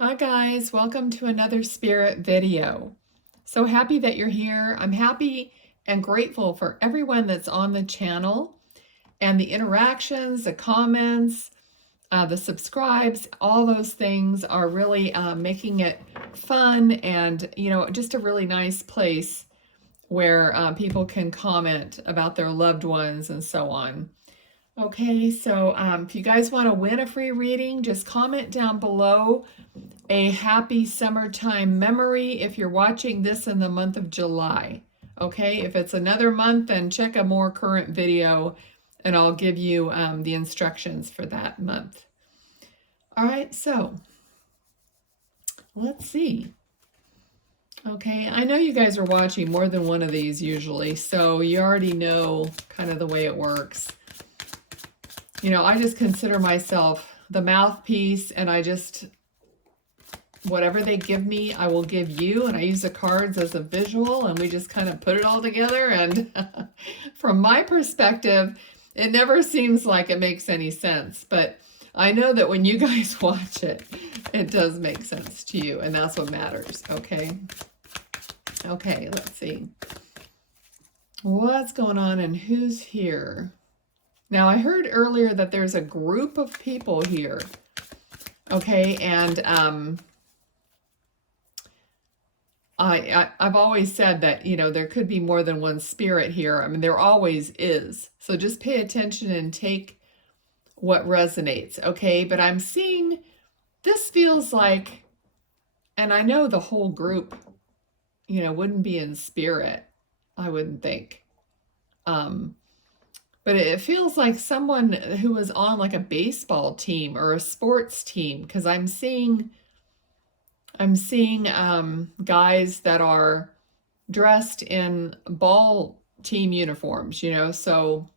Hi guys, welcome to another spirit video. So happy that you're here. I'm happy and grateful for everyone that's on the channel and the interactions, the comments, the subscribes, all those things are really making it fun and, just a really nice place where people can comment about their loved ones and so on. Okay, so if you guys want to win a free reading, just comment down below a happy summertime memory if you're watching this in the month of July. Okay, if it's another month, then check a more current video and I'll give you the instructions for that month. All right, so let's see. Okay, I know you guys are watching more than one of these usually, so you already know kind of the way it works. I just consider myself the mouthpiece, and whatever they give me, I will give you, and I use the cards as a visual, and we just kind of put it all together, and from my perspective, it never seems like it makes any sense, but I know that when you guys watch it, it does make sense to you, and that's what matters, okay? Okay, let's see. What's going on and who's here? Now, I heard earlier that there's a group of people here, okay, and I've always said that, there could be more than one spirit here. I mean, there always is. So just pay attention and take what resonates, okay? But I'm seeing, this feels like, and I know the whole group, wouldn't be in spirit, I wouldn't think. But it feels like someone who was on like a baseball team or a sports team, because I'm seeing guys that are dressed in ball team uniforms, so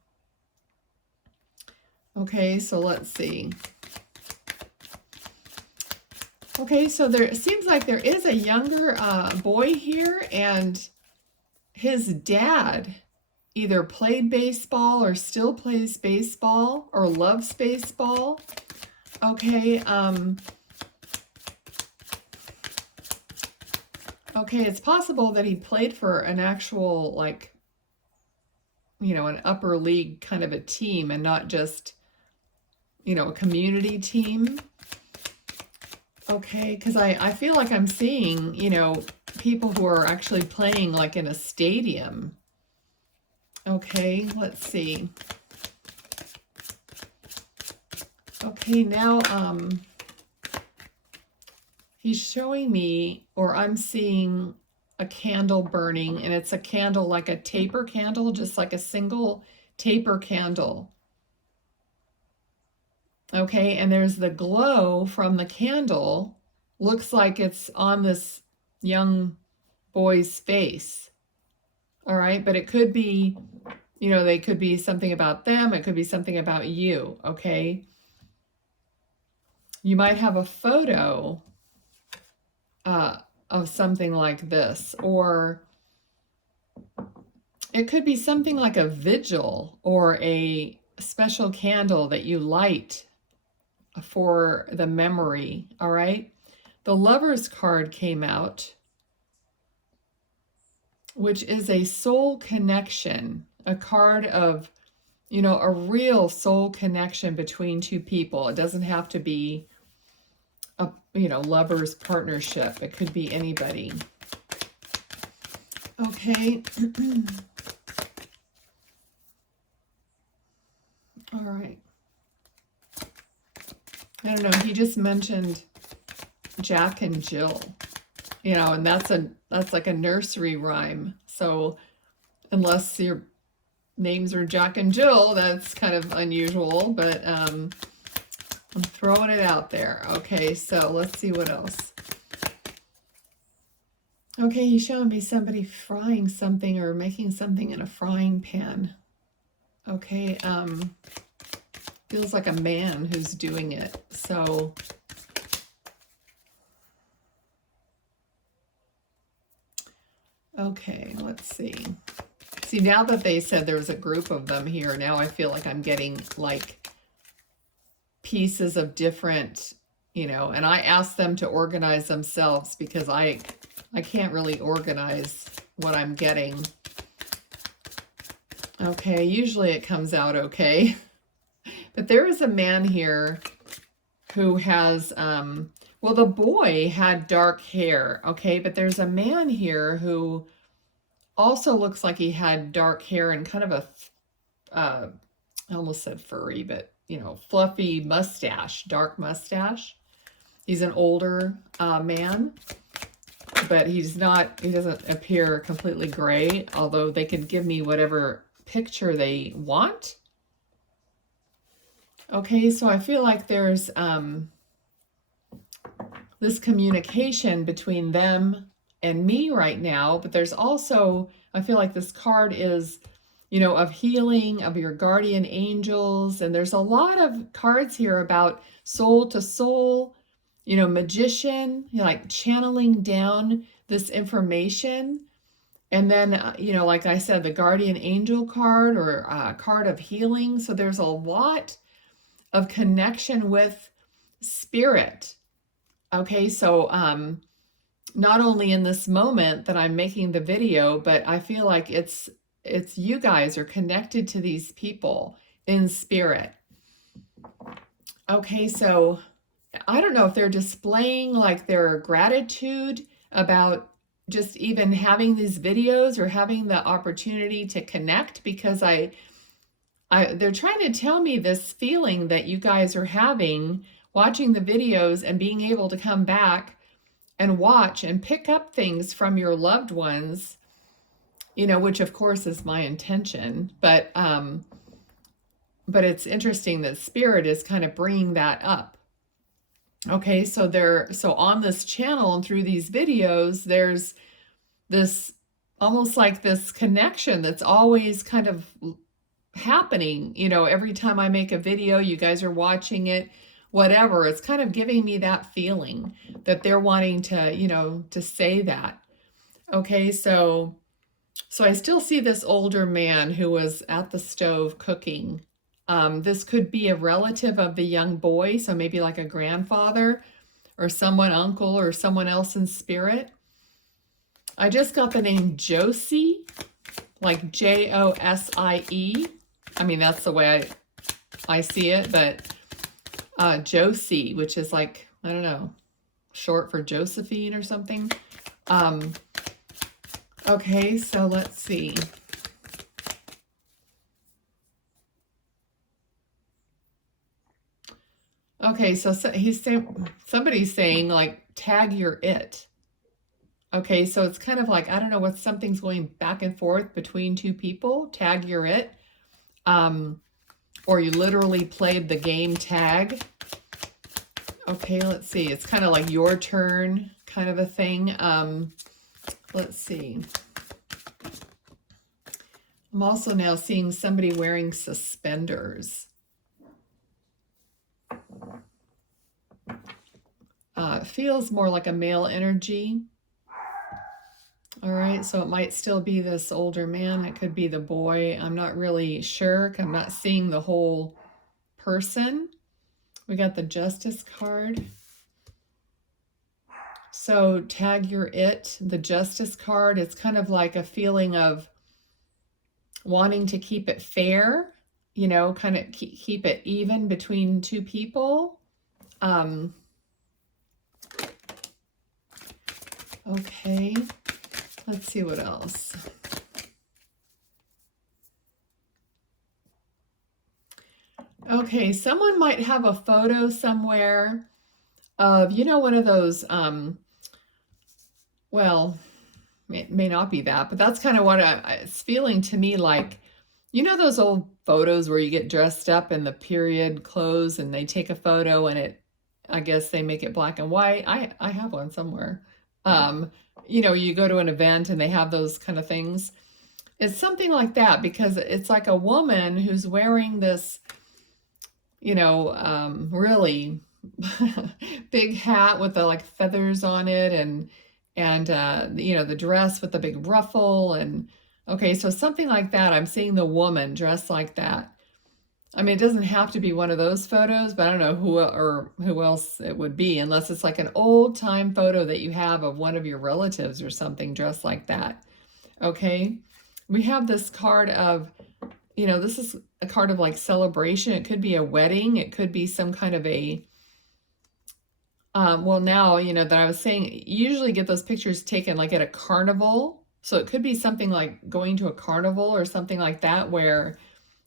okay, so let's see. Okay, so it seems like there is a younger boy here, and his dad either played baseball or still plays baseball or loves baseball. Okay, okay, it's possible that he played for an actual, like, an upper league kind of a team and not just, a community team. Okay, because I feel like I'm seeing, people who are actually playing like in a stadium. Okay, let's see. Okay, now he's showing me, or I'm seeing a candle burning, and it's a candle like a taper candle, just like a single taper candle. Okay, and there's the glow from the candle. Looks like it's on this young boy's face. All right, but it could be, they could be something about them. It could be something about you, okay? You might have a photo of something like this, or it could be something like a vigil or a special candle that you light for the memory, all right? The Lover's card came out, which is a soul connection, a card of, a real soul connection between two people. It doesn't have to be a, lover's partnership. It could be anybody. Okay. All right. I don't know. He just mentioned Jack and Jill, and that's like a nursery rhyme. So unless your names are Jack and Jill, that's kind of unusual, but I'm throwing it out there. Okay, so let's see what else. Okay, he's showing me somebody frying something or making something in a frying pan. Okay, feels like a man who's doing it. So okay, let's see. See, now that they said there was a group of them here, now I feel like I'm getting like pieces of different you know, and I ask them to organize themselves because I can't really organize what I'm getting. Okay, usually it comes out okay. But there is a man here who has, well, the boy had dark hair, okay, but there's a man here who also looks like he had dark hair and kind of a, I almost said furry, but, you know, fluffy mustache, dark mustache. He's an older man, but he doesn't appear completely gray, although they could give me whatever picture they want. Okay, so I feel like there's this communication between them and me right now, but there's also, I feel like this card is, you know, of healing, of your guardian angels, and there's a lot of cards here about soul to soul, you know, magician, you know, like channeling down this information. And then, you know, like I said, the guardian angel card or card of healing. So there's a lot of connection with spirit. Okay, so not only in this moment that I'm making the video, but I feel like it's you guys are connected to these people in spirit. Okay, so I don't know if they're displaying like their gratitude about just even having these videos or having the opportunity to connect, because they're trying to tell me this feeling that you guys are having watching the videos and being able to come back and watch and pick up things from your loved ones, you know, which of course is my intention, but it's interesting that spirit is kind of bringing that up. Okay, so on this channel and through these videos, there's this almost like this connection that's always kind of happening. You know, every time I make a video, you guys are watching it, whatever. It's kind of giving me that feeling that they're wanting to, you know, to say that. Okay, so I still see this older man who was at the stove cooking. This could be a relative of the young boy, so maybe like a grandfather or someone, uncle or someone else in spirit. I just got the name Josie, like Josie. I mean, that's the way I see it, but Josie, which is like, I don't know, short for Josephine or something. Okay, so let's see. Okay, so he's saying, somebody's saying like, tag your it. Okay, so it's kind of like, I don't know, what something's going back and forth between two people, tag your it. Or you literally played the game tag. Okay, let's see. It's kind of like your turn kind of a thing. Let's see. I'm also now seeing somebody wearing suspenders. It feels more like a male energy. All right, so it might still be this older man. It could be the boy. I'm not really sure. I'm not seeing the whole person. We got the Justice card. So tag your it, the Justice card. It's kind of like a feeling of wanting to keep it fair, you know, kind of keep it even between two people. Okay, let's see what else. Okay, someone might have a photo somewhere of, you know, one of those, well, it may not be that, but that's kind of what it's feeling to me like, you know, those old photos where you get dressed up in the period clothes and they take a photo and I guess they make it black and white. I have one somewhere. You know, you go to an event and they have those kind of things. It's something like that, because it's like a woman who's wearing this, you know, really big hat with the like feathers on it, and you know, the dress with the big ruffle, and okay, so something like that. I'm seeing the woman dressed like that. I mean, it doesn't have to be one of those photos, but I don't know who else it would be, unless it's like an old time photo that you have of one of your relatives or something dressed like that. Okay. We have this card of, this is a card of like celebration. It could be a wedding. It could be some kind of a, well, now, that I was saying, you usually get those pictures taken like at a carnival. So it could be something like going to a carnival or something like that, where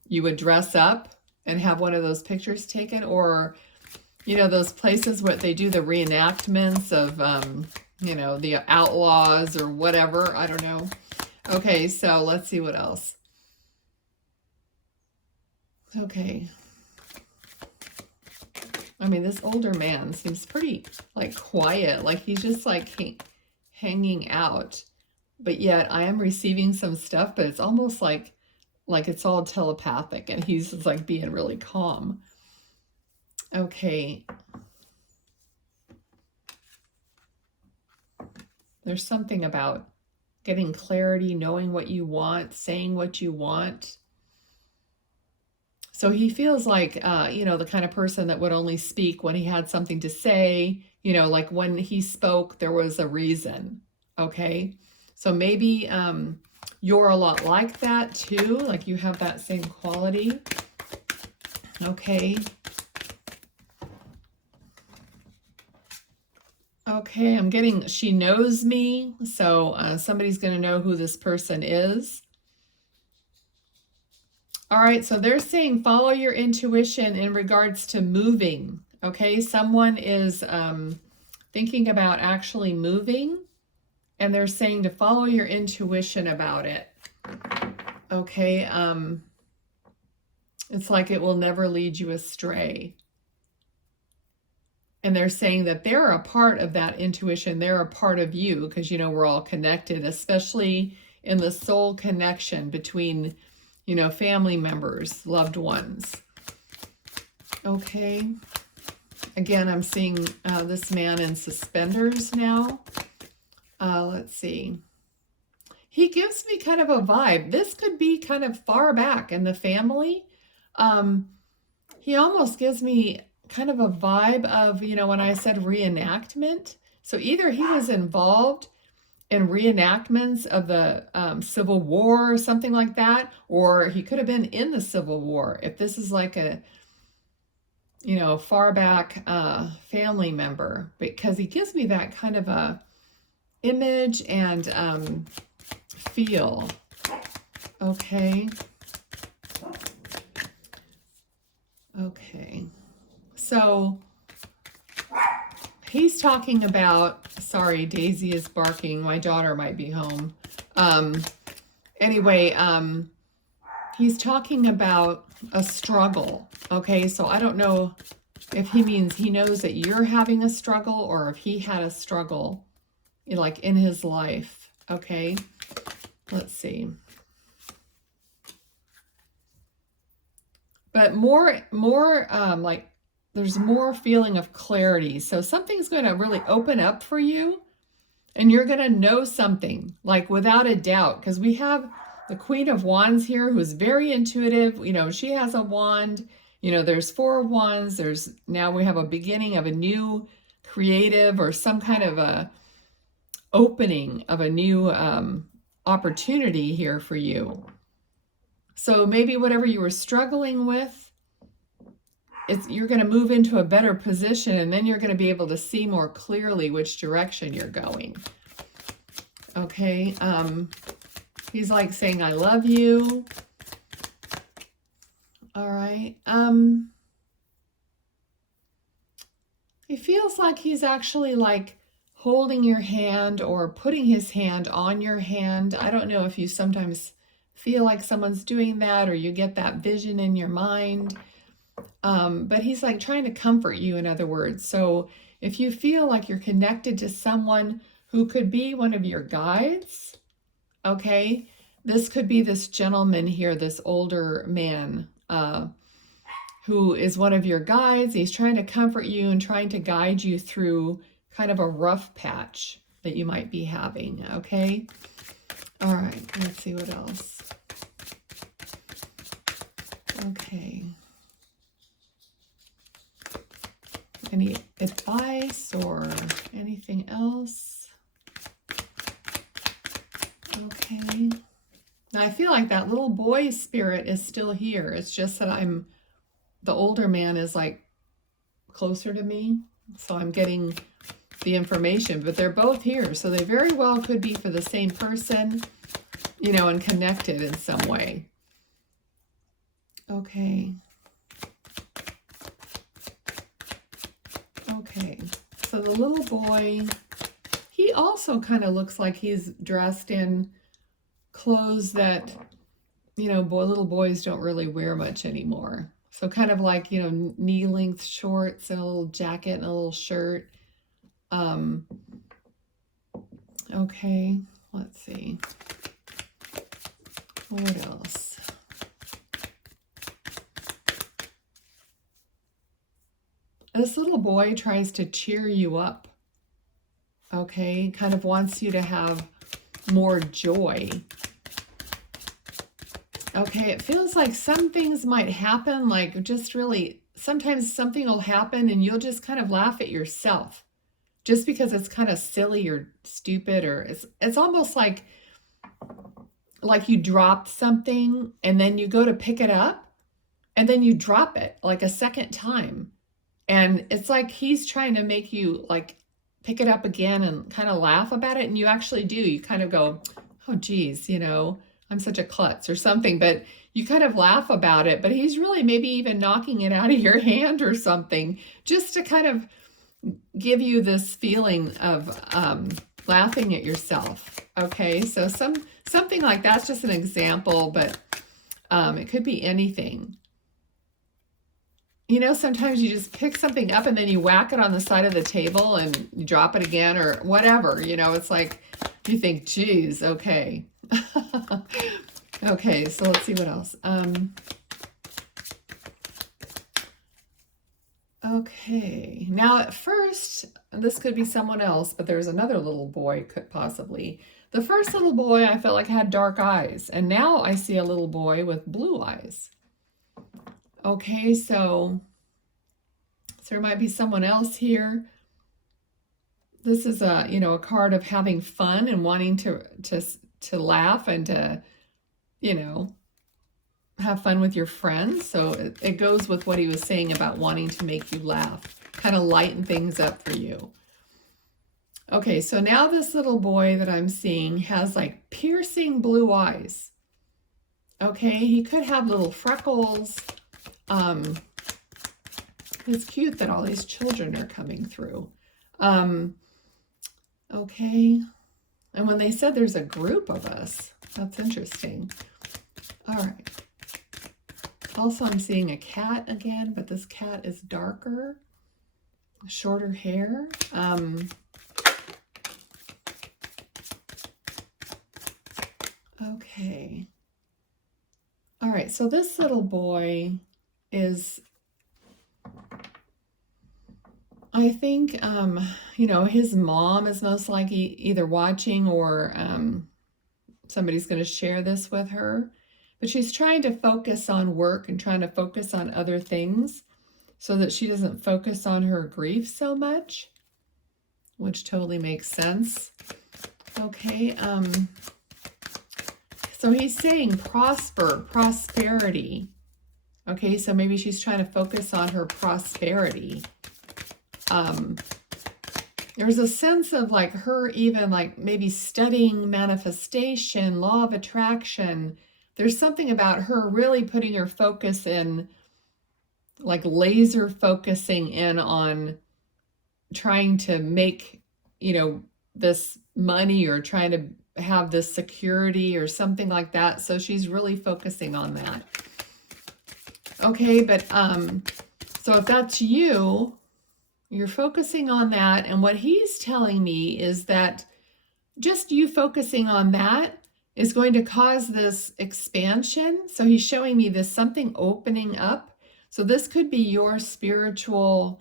you would dress up and have one of those pictures taken, or, those places where they do the reenactments of, the outlaws or whatever. I don't know. Okay, so let's see what else. Okay. I mean, this older man seems pretty, like, quiet, like he's just, like, hanging out. But yet I am receiving some stuff, but it's almost like it's all telepathic, and he's just, like, being really calm. Okay. There's something about getting clarity, knowing what you want, saying what you want. So he feels like, the kind of person that would only speak when he had something to say, like when he spoke, there was a reason. Okay. So maybe you're a lot like that too. Like you have that same quality. Okay. Okay. I'm getting, she knows me. So somebody's going to know who this person is. All right, so they're saying follow your intuition in regards to moving, okay? Someone is thinking about actually moving, and they're saying to follow your intuition about it, okay? It's like it will never lead you astray. And they're saying that they're a part of that intuition. They're a part of you, because, we're all connected, especially in the soul connection between family members, loved ones. Okay. Again, I'm seeing this man in suspenders now. Let's see. He gives me kind of a vibe. This could be kind of far back in the family. He almost gives me kind of a vibe of, when I said reenactment. So either he was involved in reenactments of the Civil War or something like that, or he could have been in the Civil War. If this is like a, far back family member, because he gives me that kind of a image and feel. Okay. Okay. So he's talking about, sorry, Daisy is barking. My daughter might be home. Anyway, he's talking about a struggle. Okay, so I don't know if he means he knows that you're having a struggle, or if he had a struggle, like in his life. Okay, let's see. But more like there's more feeling of clarity. So something's going to really open up for you, and you're going to know something, like without a doubt, because we have the Queen of Wands here, who's very intuitive. She has a wand. There's 4 wands. Now we have a beginning of a new creative, or some kind of a opening of a new opportunity here for you. So maybe whatever you were struggling with, you're going to move into a better position, and then you're going to be able to see more clearly which direction you're going. Okay. He's like saying, I love you. All right. He feels like he's actually like holding your hand or putting his hand on your hand. I don't know if you sometimes feel like someone's doing that, or you get that vision in your mind. But he's like trying to comfort you, in other words. So if you feel like you're connected to someone who could be one of your guides, okay, this could be this gentleman here, this older man, who is one of your guides. He's trying to comfort you and trying to guide you through kind of a rough patch that you might be having, okay? All right, let's see what else. Okay. Any advice or anything else? Okay. Now I feel like that little boy spirit is still here. It's just that the older man is like closer to me. So I'm getting the information, but they're both here. So they very well could be for the same person, you know, and connected in some way. Okay. Okay. So the little boy, he also kind of looks like he's dressed in clothes that, you know, little boys don't really wear much anymore. So kind of like, you know, knee-length shorts and a little jacket and a little shirt. Okay, let's see. What else? This little boy tries to cheer you up. Okay, kind of wants you to have more joy. Okay, it feels like some things might happen, like just really, sometimes something will happen and you'll just kind of laugh at yourself just because it's kind of silly or stupid, or it's almost like you dropped something and then you go to pick it up and then you drop it like a second time. And it's like he's trying to make you like pick it up again and kind of laugh about it. And you actually do. You kind of go, oh, geez, you know, I'm such a klutz or something. But you kind of laugh about it. But he's really maybe even knocking it out of your hand or something, just to kind of give you this feeling of laughing at yourself. Okay, so something like that's just an example, but it could be anything. You know, sometimes you just pick something up and then you whack it on the side of the table and you drop it again or whatever. You know, it's like you think, geez, okay. Okay, so let's see what else. Okay, now at first, this could be someone else, but there's another little boy, could possibly. The first little boy I felt like had dark eyes, and now I see a little boy with blue eyes. Okay, so there might be someone else here. This is a, you know, a card of having fun and wanting to laugh and to, you know, have fun with your friends. So it goes with what he was saying about wanting to make you laugh, kind of lighten things up for you. Okay, so now this little boy that I'm seeing has like piercing blue eyes. Okay, he could have little freckles. It's cute that all these children are coming through. Okay, and when they said there's a group of us, that's interesting. All right. Also, I'm seeing a cat again, but this cat is darker, shorter hair. Okay. All right, so this little boy is, I think, you know, his mom is most likely either watching or somebody's going to share this with her. But she's trying to focus on work and trying to focus on other things so that she doesn't focus on her grief so much, which totally makes sense. Okay, so he's saying prosperity. Okay, so maybe she's trying to focus on her prosperity. There's a sense of like her even like maybe studying manifestation, law of attraction. There's something about her really putting her focus in, like laser focusing in on trying to make, you know, this money or trying to have this security or something like that. So she's really focusing on that. Okay, but so if that's you, you're focusing on that. And what he's telling me is that just you focusing on that is going to cause this expansion. So he's showing me this something opening up. So this could be your spiritual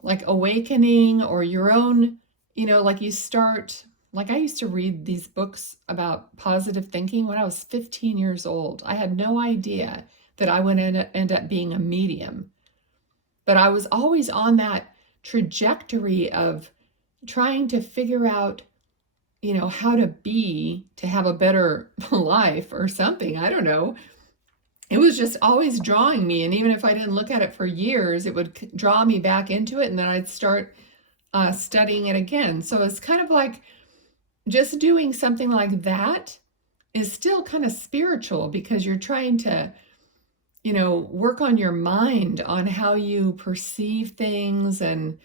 like awakening or your own, you know, like you start, like I used to read these books about positive thinking when I was 15 years old. I had no idea that I would end up being a medium. But I was always on that trajectory of trying to figure out, how to have a better life or something. I don't know. It was just always drawing me. And even if I didn't look at it for years, it would draw me back into it. And then I'd start studying it again. So it's kind of like just doing something like that is still kind of spiritual, because you're trying to, work on your mind on how you perceive things and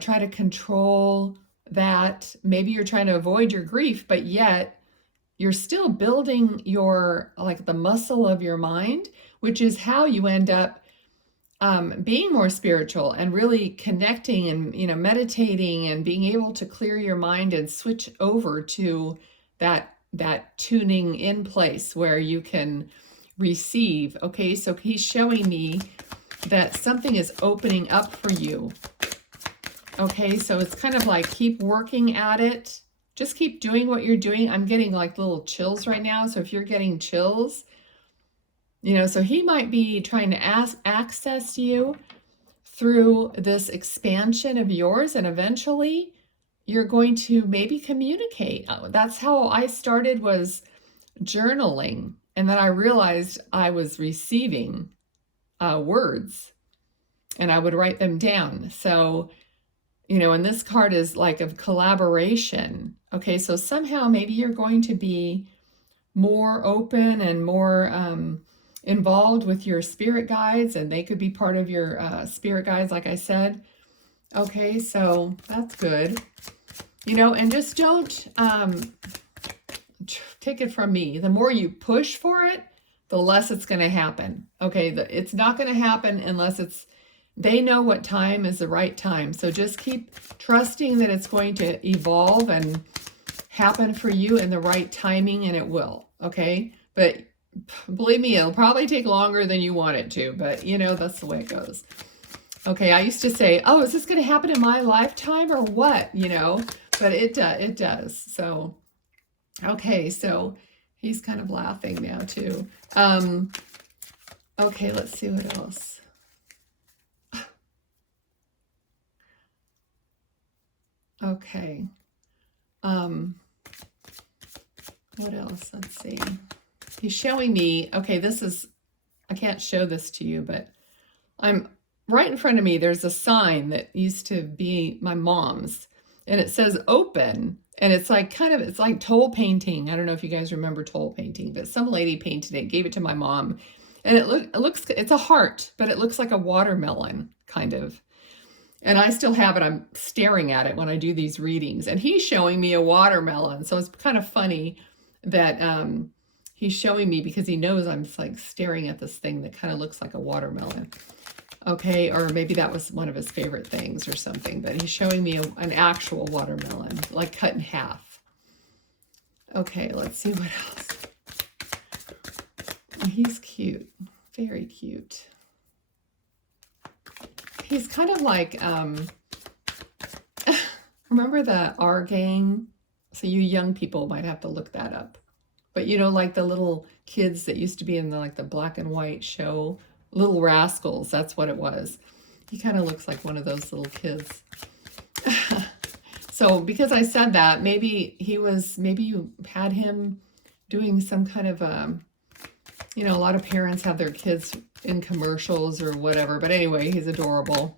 try to control that. Maybe you're trying to avoid your grief, but yet you're still building the muscle of your mind, which is how you end up being more spiritual and really connecting and, meditating and being able to clear your mind and switch over to that tuning in place where you can receive. Okay, so he's showing me that something is opening up for you. Okay, so it's kind of like keep working at it. Just keep doing what you're doing. I'm getting like little chills right now. So if you're getting chills, so he might be trying to access you through this expansion of yours, and eventually you're going to maybe communicate. That's how I started, was journaling. And then I realized I was receiving words, and I would write them down. So, and this card is like of collaboration. Okay, so somehow maybe you're going to be more open and more involved with your spirit guides, and they could be part of your spirit guides, like I said. Okay, so that's good. And just don't take it from me. The more you push for it, the less it's going to happen. Okay, it's not going to happen unless they know what time is the right time. So just keep trusting that it's going to evolve and happen for you in the right timing, and it will. Okay, but believe me, it'll probably take longer than you want it to, but that's the way it goes. Okay, I used to say, oh, is this going to happen in my lifetime or what? But it does. So, okay, so he's kind of laughing now too. Okay, let's see what else. Okay. What else? Let's see. He's showing me, okay, I can't show this to you, but I'm right in front of me. There's a sign that used to be my mom's, and it says open. And it's like it's like toll painting. I don't know if you guys remember toll painting, but some lady painted it, gave it to my mom. And it's a heart, but it looks like a watermelon kind of. And I still have it. I'm staring at it when I do these readings, and he's showing me a watermelon. So it's kind of funny that he's showing me, because he knows I'm like staring at this thing that kind of looks like a watermelon. Okay, or maybe that was one of his favorite things or something, but he's showing me an actual watermelon, like cut in half. Okay, let's see what else. He's cute, very cute. He's kind of like, remember the R Gang? So you young people might have to look that up. But like the little kids that used to be in the black and white show, Little Rascals, that's what it was. He kind of looks like one of those little kids. So because I said that, maybe you had him doing some kind of, a lot of parents have their kids in commercials or whatever. But anyway, he's adorable.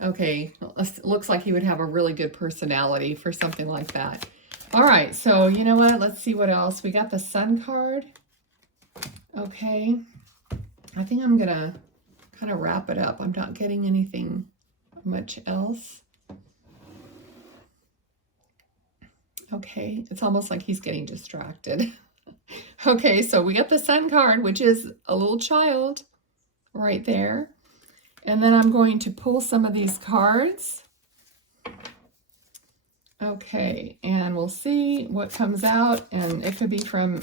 Okay, looks like he would have a really good personality for something like that. All right, so you know what? Let's see what else. We got the Sun card. Okay. I think I'm going to kind of wrap it up. I'm not getting anything much else. Okay, it's almost like he's getting distracted. Okay, so we got the Sun card, which is a little child right there. And then I'm going to pull some of these cards. Okay, and we'll see what comes out. And it could be from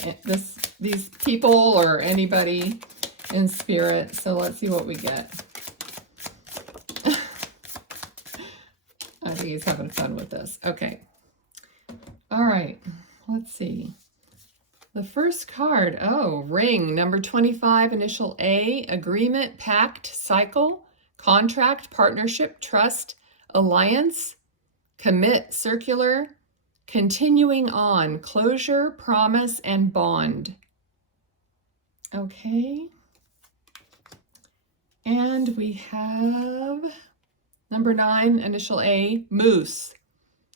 these people or anybody in spirit. So let's see what we get. I think he's having fun with this. Okay. All right. Let's see. The first card. Oh, ring. Number 25, initial A. Agreement, pact, cycle, contract, partnership, trust, alliance, commit, circular, continuing on, closure, promise, and bond. Okay. And we have number 9, initial A, moose.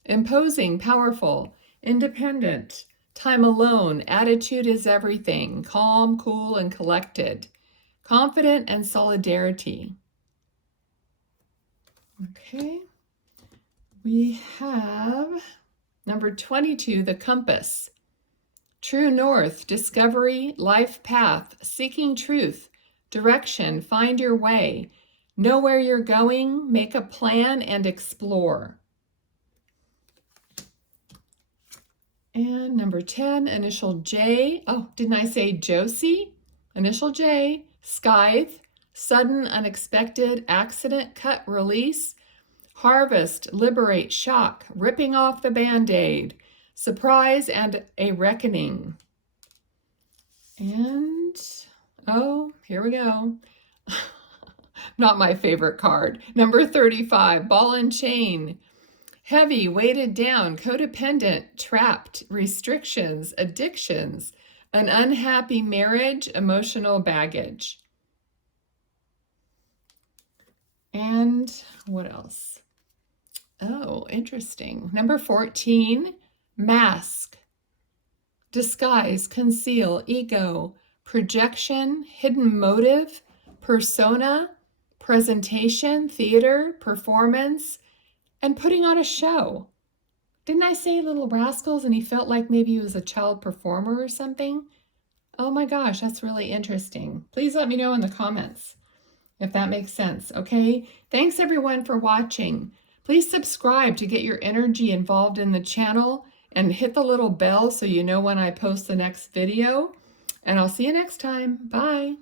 Imposing, powerful, independent, time alone, attitude is everything, calm, cool, and collected, confident, and solidarity. Okay. We have number 22, the compass. True north, discovery, life path, seeking truth, direction, find your way, know where you're going, make a plan, and explore. And number 10, initial J. Oh, didn't I say Josie? Initial J, scythe, sudden, unexpected, accident, cut, release, harvest, liberate, shock, ripping off the Band-Aid, surprise, and a reckoning. And, oh, here we go. Not my favorite card. Number 35, ball and chain. Heavy, weighted down, codependent, trapped, restrictions, addictions, an unhappy marriage, emotional baggage. And what else? Oh, interesting. Number 14, mask, disguise, conceal, ego, projection, hidden motive, persona, presentation, theater, performance, and putting on a show. Didn't I say Little Rascals and he felt like maybe he was a child performer or something? Oh my gosh, that's really interesting. Please let me know in the comments if that makes sense, okay? Thanks everyone for watching. Please subscribe to get your energy involved in the channel and hit the little bell so you know when I post the next video. And I'll see you next time. Bye.